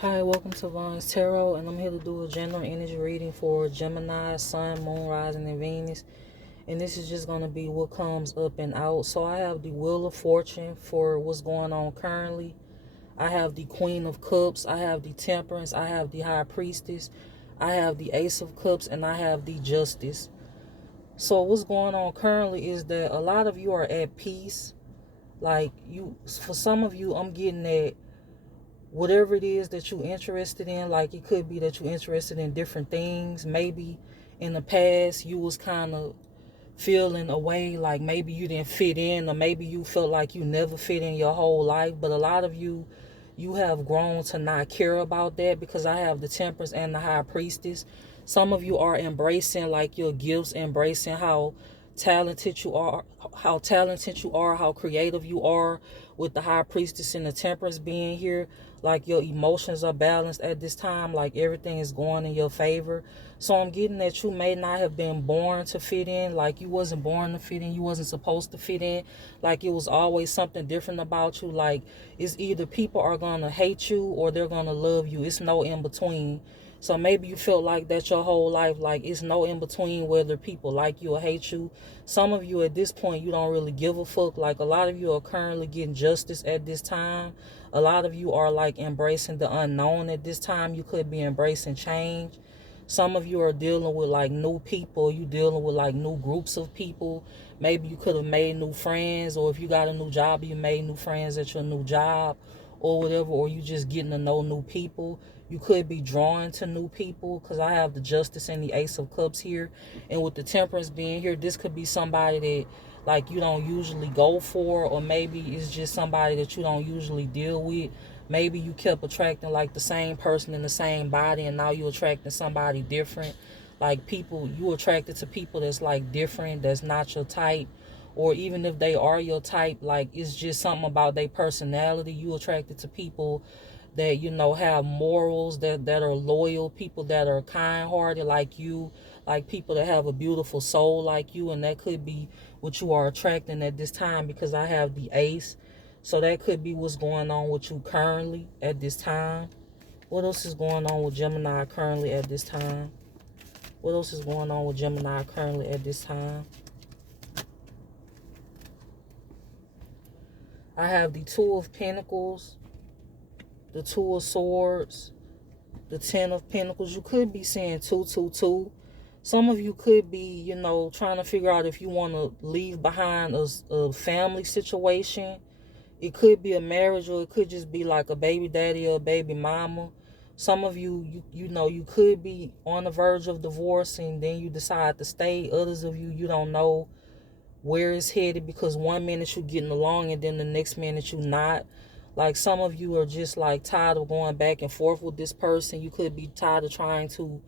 Hi, welcome to Vaughn's Tarot, and I'm here to do a general energy reading for Gemini, Sun, Moon, Rising, and Venus. And this is just going to be what comes up and out. So I have the Wheel of Fortune for what's going on currently. I have the Queen of Cups. I have the Temperance. I have the High Priestess. I have the Ace of Cups, and I have the Justice. So what's going on currently is that a lot of you are at peace. For some of you, I'm getting that whatever it is that you're interested in, like it could be that you're interested in different things. Maybe in the past you was kind of feeling a way like maybe you didn't fit in, or maybe you felt like you never fit in your whole life. But a lot of you have grown to not care about that, because I have the Temperance and the High Priestess. Some of you are embracing like your gifts, embracing talented you are how creative you are, with the High Priestess and the Temperance being here. Like your emotions are balanced at this time, like everything is going in your favor. So I'm getting that you may not have been born to fit in, like you wasn't born to fit in, you wasn't supposed to fit in, like it was always something different about you. Like it's either people are gonna hate you or they're gonna love you. It's no in between. So maybe you felt like that your whole life, like it's no in between whether people like you or hate you. Some of you at this point, you don't really give a fuck. Like a lot of you are currently getting justice at this time. A lot of you are like embracing the unknown at this time. You could be embracing change. Some of you are dealing with like new people. You dealing with like new groups of people. Maybe you could have made new friends, or if you got a new job, you made new friends at your new job or whatever, or you just getting to know new people. You could be drawn to new people, because I have the Justice and the Ace of Cups here. And with the Temperance being here, this could be somebody that like you don't usually go for, or maybe it's just somebody that you don't usually deal with. Maybe you kept attracting like the same person in the same body, and now you're attracting somebody different. Like people, you attracted to people that's like different, that's not your type. Or even if they are your type, like it's just something about their personality. You attracted to people that have morals, that are loyal, people that are kind-hearted like you, like people that have a beautiful soul like you. And that could be what you are attracting at this time, because I have the Ace. So that could be what's going on with you currently at this time. What else is going on with Gemini currently at this time? What else is going on with Gemini currently at this time? I have the Two of Pentacles, the Two of Swords, the Ten of Pentacles. You could be saying 222. Some of you could be, trying to figure out if you want to leave behind a family situation. It could be a marriage, or it could just be like a baby daddy or a baby mama. Some of you could be on the verge of divorce and then you decide to stay. Others of you don't know where it's headed, because one minute you're getting along and then the next minute you're not. Like some of you are just like tired of going back and forth with this person. You could be tired of trying to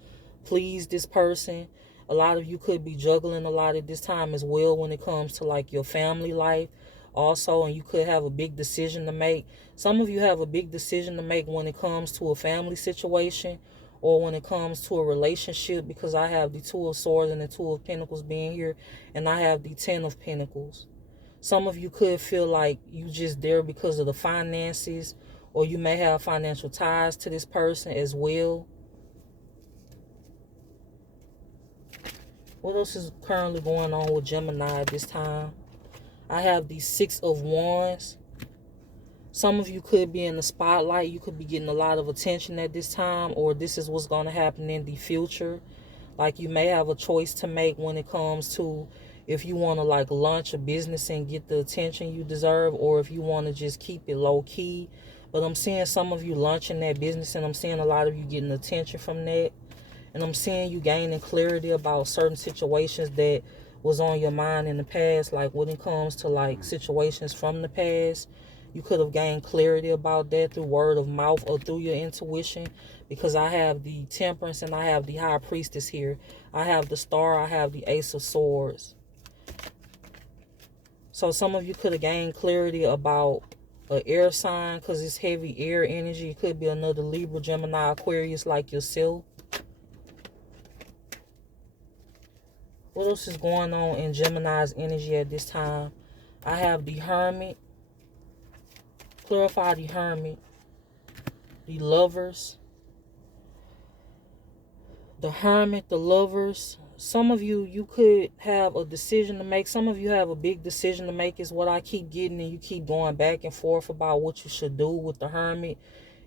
please this person. A lot of you could be juggling a lot at this time as well when it comes to like your family life also, and you could have a big decision to make. Some of you have a big decision to make when it comes to a family situation, or when it comes to a relationship, because I have the Two of Swords and the Two of Pentacles being here, and I have the Ten of Pentacles. Some of you could feel like you just there because of the finances, or you may have financial ties to this person as well. What else is currently going on with Gemini at this time? I have the Six of Wands. Some of you could be in the spotlight. You could be getting a lot of attention at this time, or this is what's going to happen in the future. Like you may have a choice to make when it comes to if you want to like launch a business and get the attention you deserve, or if you want to just keep it low key. But I'm seeing some of you launching that business, and I'm seeing a lot of you getting attention from that. And I'm seeing you gaining clarity about certain situations that was on your mind in the past. Like when it comes to like situations from the past, you could have gained clarity about that through word of mouth or through your intuition, because I have the Temperance and I have the High Priestess here. I have the Star, I have the Ace of Swords. So some of you could have gained clarity about an air sign, because it's heavy air energy. It could be another Libra, Gemini, Aquarius like yourself. What else is going on in Gemini's energy at this time? I have the Hermit. Clarify the Hermit. the Lovers, the Hermit, the Lovers. Some of you, you could have a decision to make. Some of you have a big decision to make is what I keep getting, and you keep going back and forth about what you should do with the Hermit.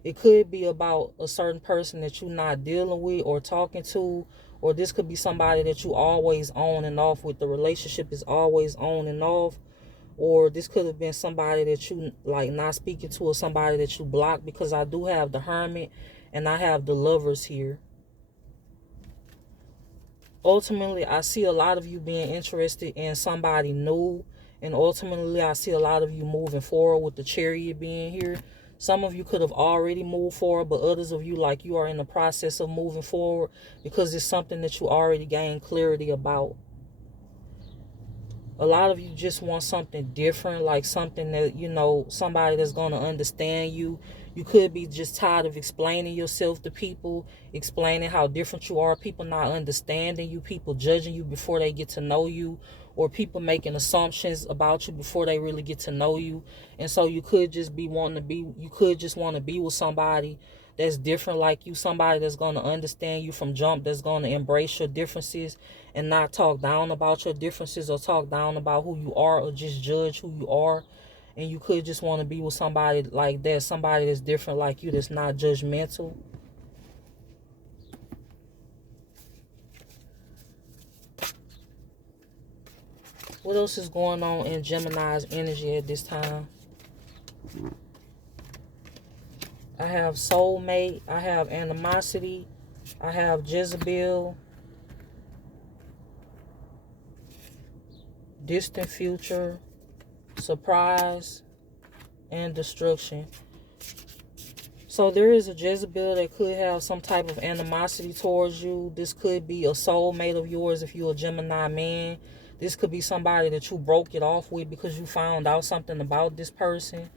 It could be about a certain person that you're not dealing with or talking to, or this could be somebody that you always on and off with. The relationship is always on and off. Or this could have been somebody that you like not speaking to, or somebody that you block, because I do have the Hermit and I have the Lovers here. Ultimately, I see a lot of you being interested in somebody new. And ultimately, I see a lot of you moving forward with the Chariot being here. Some of you could have already moved forward, but others of you, like, you are in the process of moving forward because it's something that you already gained clarity about. A lot of you just want something different, like something that, you know, somebody that's going to understand you. You could be just tired of explaining yourself to people, explaining how different you are, people not understanding you, people judging you before they get to know you, or people making assumptions about you before they really get to know you. And so you could just be wanting to be, you could just want to be with somebody that's different like you, somebody that's going to understand you from jump, that's going to embrace your differences and not talk down about your differences or talk down about who you are or just judge who you are. And you could just want to be with somebody like that, somebody that's different like you, that's not judgmental. What else is going on in Gemini's energy at this time? I have soulmate, I have animosity, I have Jezebel, distant future, surprise, and destruction. So there is a Jezebel that could have some type of animosity towards you. This could be a soulmate of yours if you're a Gemini man. This could be somebody that you broke it off with because you found out something about this person.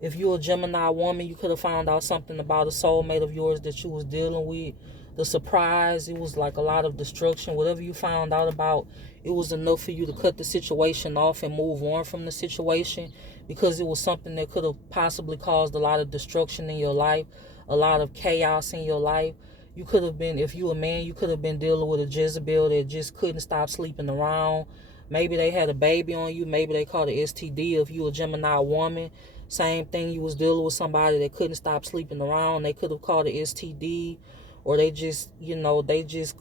If you're a Gemini woman, you could have found out something about a soulmate of yours that you was dealing with. The surprise, it was like a lot of destruction. Whatever you found out about, it was enough for you to cut the situation off and move on from the situation, because it was something that could have possibly caused a lot of destruction in your life, a lot of chaos in your life. You could have been, if you a man, you could have been dealing with a Jezebel that just couldn't stop sleeping around. Maybe they had a baby on you. Maybe they caught an STD. If you a Gemini woman, same thing. You was dealing with somebody that couldn't stop sleeping around. They could have caught an STD, or they just, you know, they just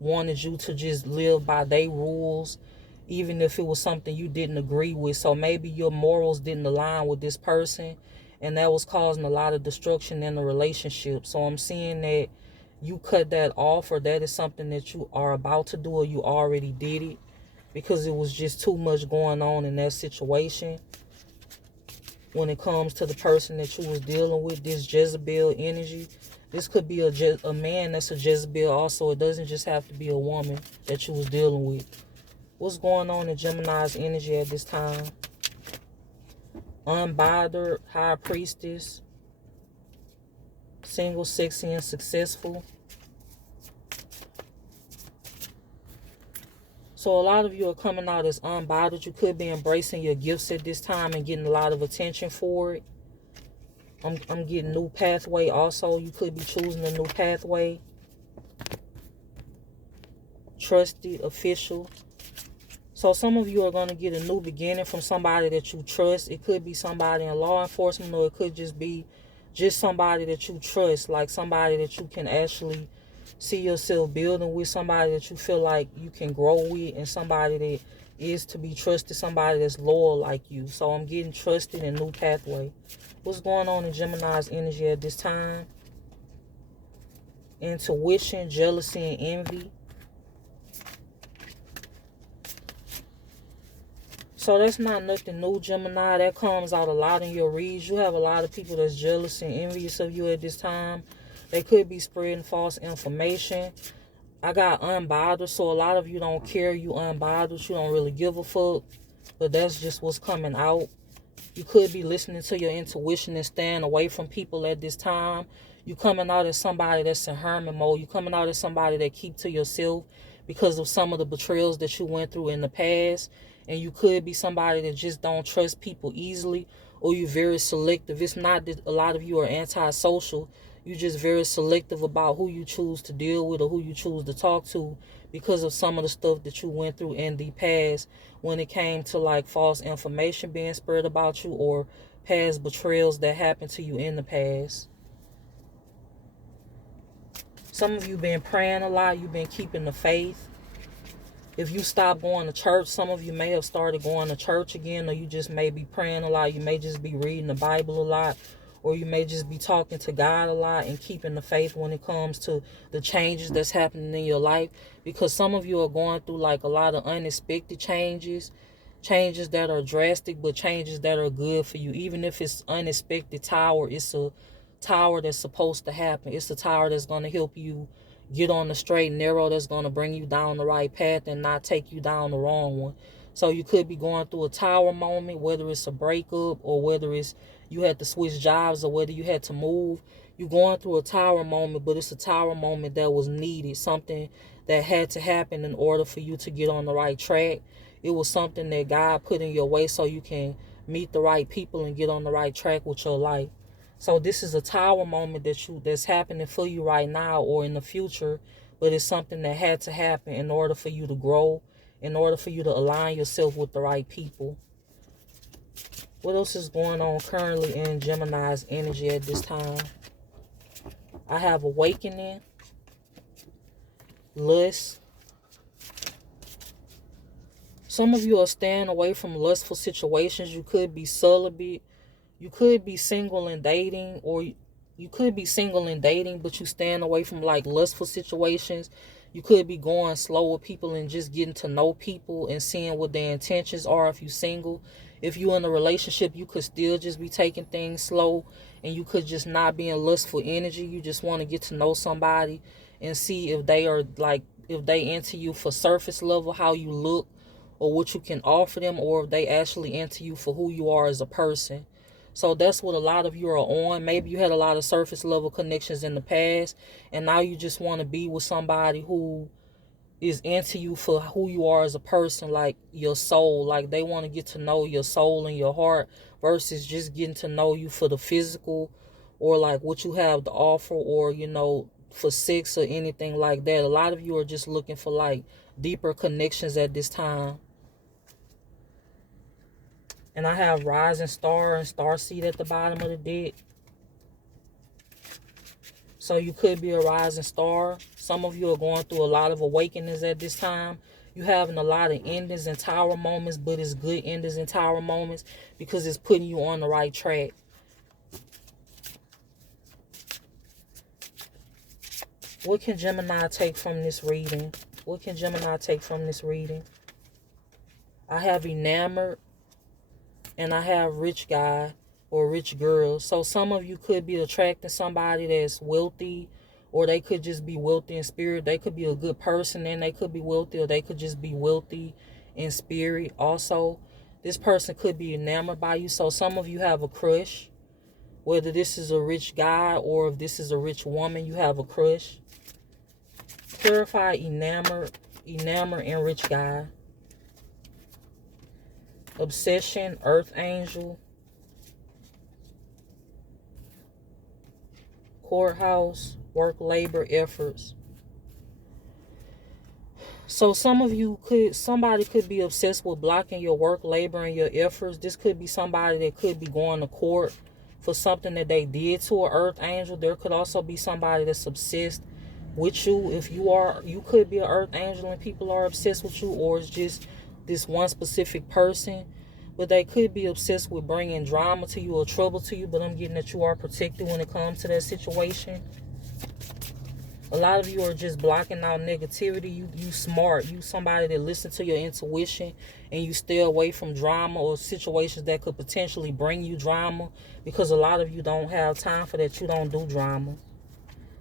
wanted you to just live by their rules, even if it was something you didn't agree with. So maybe your morals didn't align with this person, and that was causing a lot of destruction in the relationship. So I'm seeing that you cut that off, or that is something that you are about to do, or you already did it, because it was just too much going on in that situation. When it comes to the person that you was dealing with, this Jezebel energy, this could be a man that's a Jezebel also. It doesn't just have to be a woman that you was dealing with. What's going on in Gemini's energy at this time? Unbothered, High Priestess, single, sexy, and successful. So a lot of you are coming out as unbothered. You could be embracing your gifts at this time and getting a lot of attention for it. I'm getting new pathway also. You could be choosing a new pathway. Trusted, official. So some of you are going to get a new beginning from somebody that you trust. It could be somebody in law enforcement, or it could just be just somebody that you trust, like somebody that you can actually see yourself building with, somebody that you feel like you can grow with, and somebody that is to be trusted, somebody that's loyal like you. So I'm getting trusted and new pathway. What's going on in Gemini's energy at this time? Intuition, jealousy, and envy. So that's not nothing new, Gemini. That comes out a lot in your reads. You have a lot of people that's jealous and envious of you at this time. They could be spreading false information. I got unbothered, so a lot of you don't care. You unbothered. You don't really give a fuck. But that's just what's coming out. You could be listening to your intuition and staying away from people at this time. You coming out as somebody that's in hermit mode. You coming out as somebody that keep to yourself because of some of the betrayals that you went through in the past. And you could be somebody that just don't trust people easily, or you're very selective. It's not that a lot of you are antisocial. You're just very selective about who you choose to deal with or who you choose to talk to because of some of the stuff that you went through in the past when it came to like false information being spread about you or past betrayals that happened to you in the past. Some of you been praying a lot. You've been keeping the faith. If you stop going to church, some of you may have started going to church again, or you just may be praying a lot. You may just be reading the Bible a lot, or you may just be talking to God a lot and keeping the faith when it comes to the changes that's happening in your life. Because some of you are going through like a lot of unexpected changes that are drastic, but changes that are good for you. Even if it's unexpected tower, it's a tower that's supposed to happen. It's a tower that's going to help you get on the straight and narrow, that's going to bring you down the right path and not take you down the wrong one. So you could be going through a tower moment, whether it's a breakup or whether it's you had to switch jobs or whether you had to move. You're going through a tower moment, but it's a tower moment that was needed, something that had to happen in order for you to get on the right track. It was something that God put in your way so you can meet the right people and get on the right track with your life. So this is a tower moment that's happening for you right now or in the future, but it's something that had to happen in order for you to grow, in order for you to align yourself with the right people. What else is going on currently in Gemini's energy at this time? I have awakening, lust. Some of you are staying away from lustful situations. You could be celibate. You could be single and dating, or you could be single and dating, but you stand away from like lustful situations. You could be going slow with people and just getting to know people and seeing what their intentions are if you're single. If you're in a relationship, you could still just be taking things slow and you could just not be in lustful energy. You just want to get to know somebody and see if they are like, if they into you for surface level, how you look or what you can offer them, or if they actually into you for who you are as a person. So that's what a lot of you are on. Maybe you had a lot of surface level connections in the past, and now you just want to be with somebody who is into you for who you are as a person, like your soul. Like they want to get to know your soul and your heart versus just getting to know you for the physical or like what you have to offer, or, you know, for sex or anything like that. A lot of you are just looking for like deeper connections at this time. And I have rising star and star seed at the bottom of the deck. So you could be a rising star. Some of you are going through a lot of awakenings at this time. You're having a lot of endings and tower moments, but it's good endings and tower moments because it's putting you on the right track. What can Gemini take from this reading? What can Gemini take from this reading? I have enamored and I have rich guy or rich girl. So some of you could be attracting somebody that's wealthy, or they could just be wealthy in spirit. They could be a good person and they could be wealthy, or they could just be wealthy in spirit also. This person could be enamored by you. So some of you have a crush, whether this is a rich guy or if this is a rich woman, you have a crush. Clarify enamored and rich guy. Obsession, earth angel. Courthouse, work, labor, efforts. So some of you somebody could be obsessed with blocking your work, labor, and your efforts. This could be somebody that could be going to court for something that they did to an earth angel. There could also be somebody that's obsessed with you. If you could be an earth angel and people are obsessed with you, or it's just this one specific person. But they could be obsessed with bringing drama to you or trouble to you. But I'm getting that you are protected when it comes to that situation. A lot of you are just blocking out negativity. You smart. You somebody that listens to your intuition and you stay away from drama or situations that could potentially bring you drama, because a lot of you don't have time for that. You don't do drama.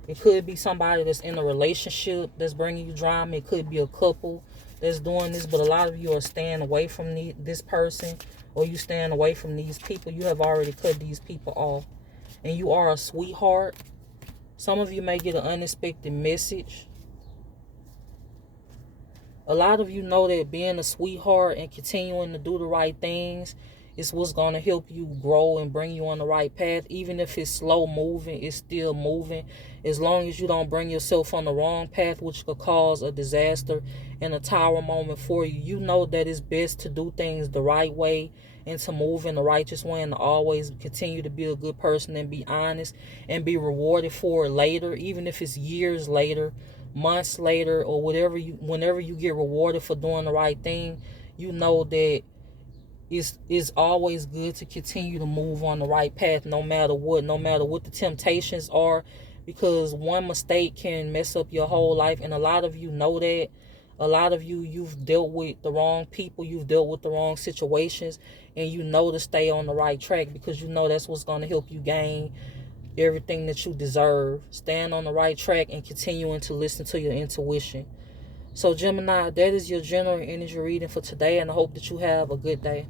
It could be somebody that's in a relationship that's bringing you drama. It could be a couple that's doing this, but a lot of you are staying away from this person, or you staying away from these people. You have already cut these people off, and you are a sweetheart. Some of you may get an unexpected message. A lot of you know that being a sweetheart and continuing to do the right things It's what's going to help you grow and bring you on the right path. Even if it's slow moving, it's still moving. As long as you don't bring yourself on the wrong path, which could cause a disaster and a tower moment for you. You know that it's best to do things the right way and to move in the righteous way and to always continue to be a good person and be honest and be rewarded for it later, even if it's years later, months later, or whenever you get rewarded for doing the right thing. You know that it's always good to continue to move on the right path, no matter what the temptations are, because one mistake can mess up your whole life. And a lot of you know that. A lot of you've dealt with the wrong people, you've dealt with the wrong situations, and you know to stay on the right track, because you know that's what's going to help you gain everything that you deserve. Stand on the right track and continuing to listen to your intuition. So Gemini, that is your general energy reading for today, and I hope that you have a good day.